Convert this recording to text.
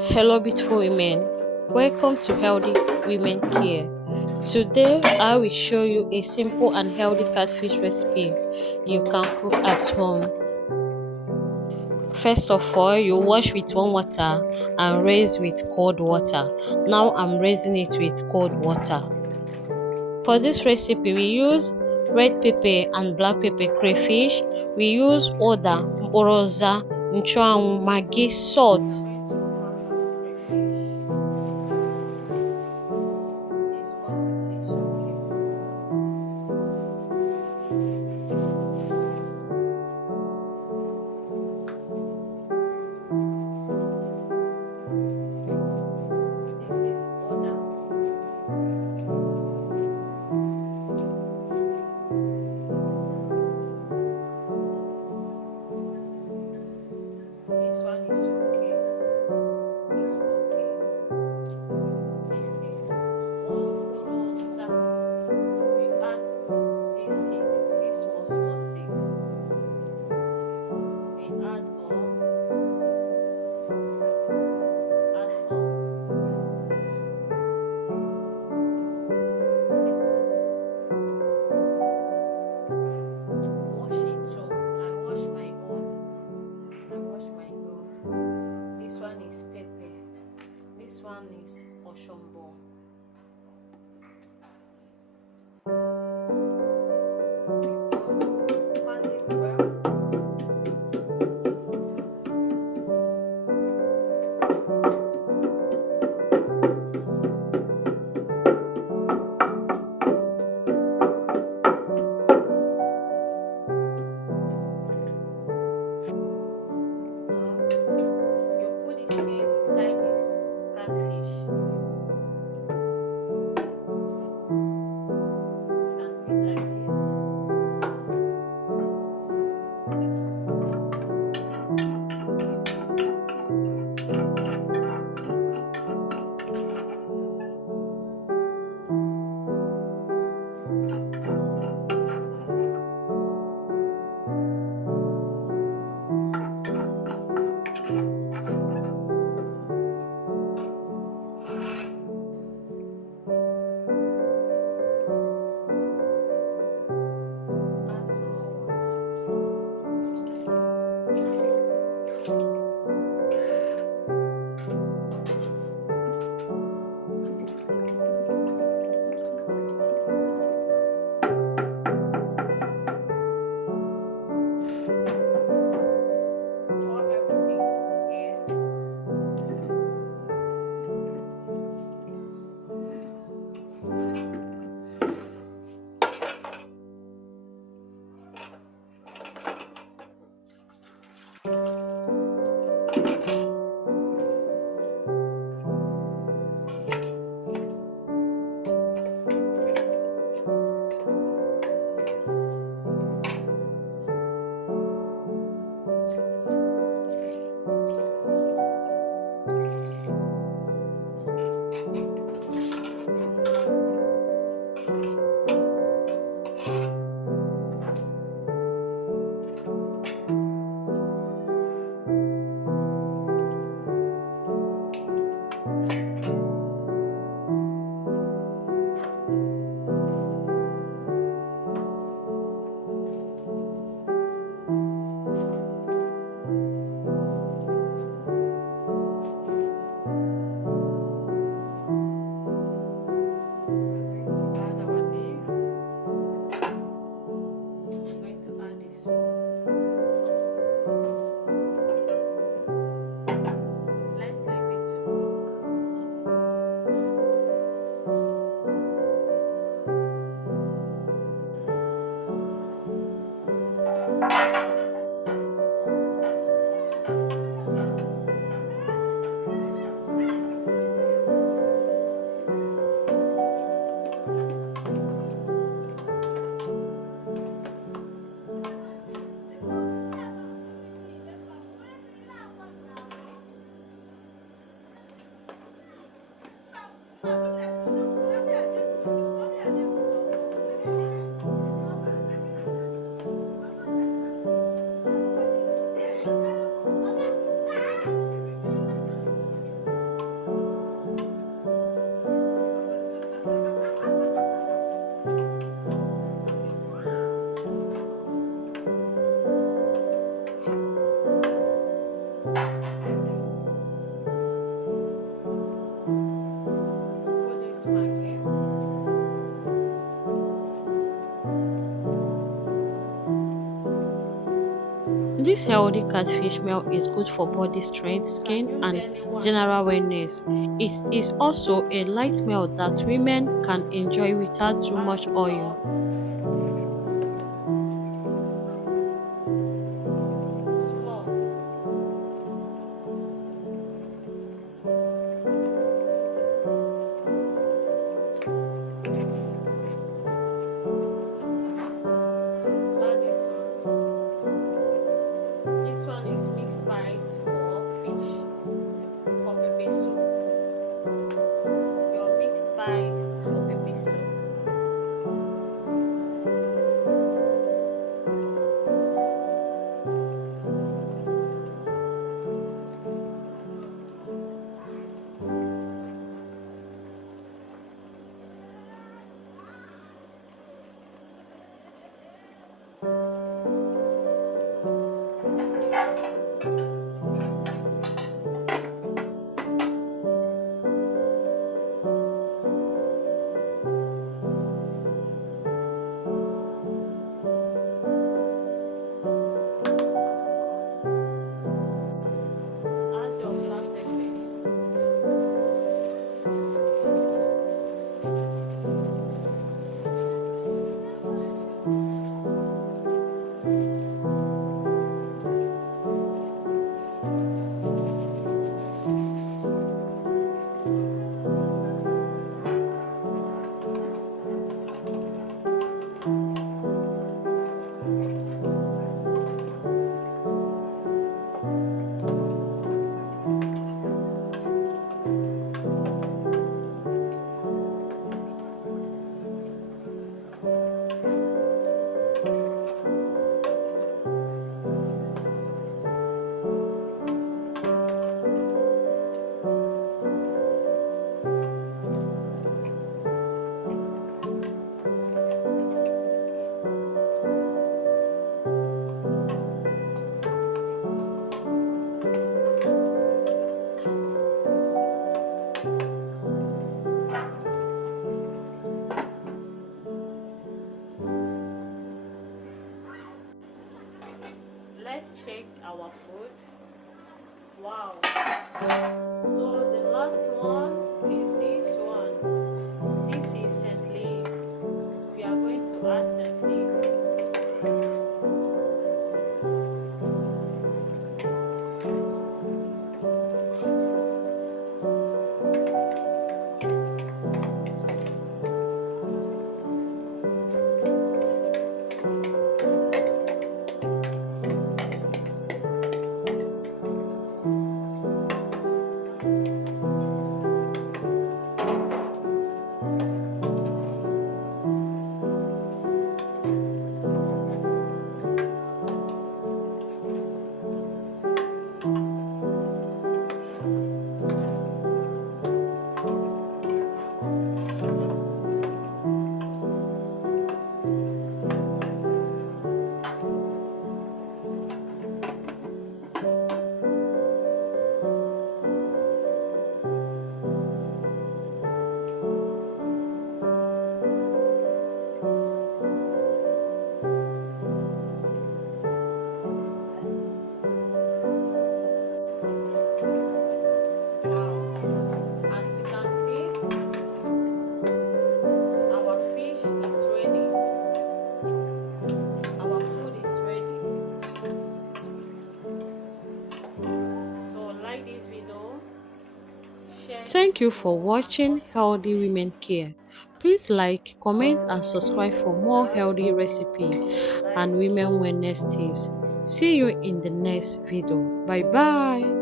Hello, beautiful women. Welcome to Healthy Women Care. Today, I will show you a simple and healthy catfish recipe you can cook at home. First of all, you wash with warm water and rinse with cold water. Now, I'm rinsing it with cold water. For this recipe, we use red pepper and black pepper crayfish. We use oda, mboroza, nchuanwu, maggi, salt. This one is okay. It's okay. This thing, Orosa. We add this seed, this small seed. We add wash it too. I wash my own. I wash my own. This one is pepper. This one is oshombo. Pan it well. You put this thing inside this catfish. This healthy catfish meal is good for body strength, skin, and general wellness. It is also a light meal that women can enjoy without too much oil. This one is mixed spice for fish, for pepper soup. Your mixed spice for pepper soup. Add your black pepper. Let's check our food. Wow. So the last one is this one. This is scent leaf. We are going to add scent leaf. As you can see, our fish is ready. Our food is ready. So like this video, share. Thank you for watching Healthy Women Care. Please like, comment, and subscribe for more healthy recipe and women wellness tips. See you in the next video. Bye bye.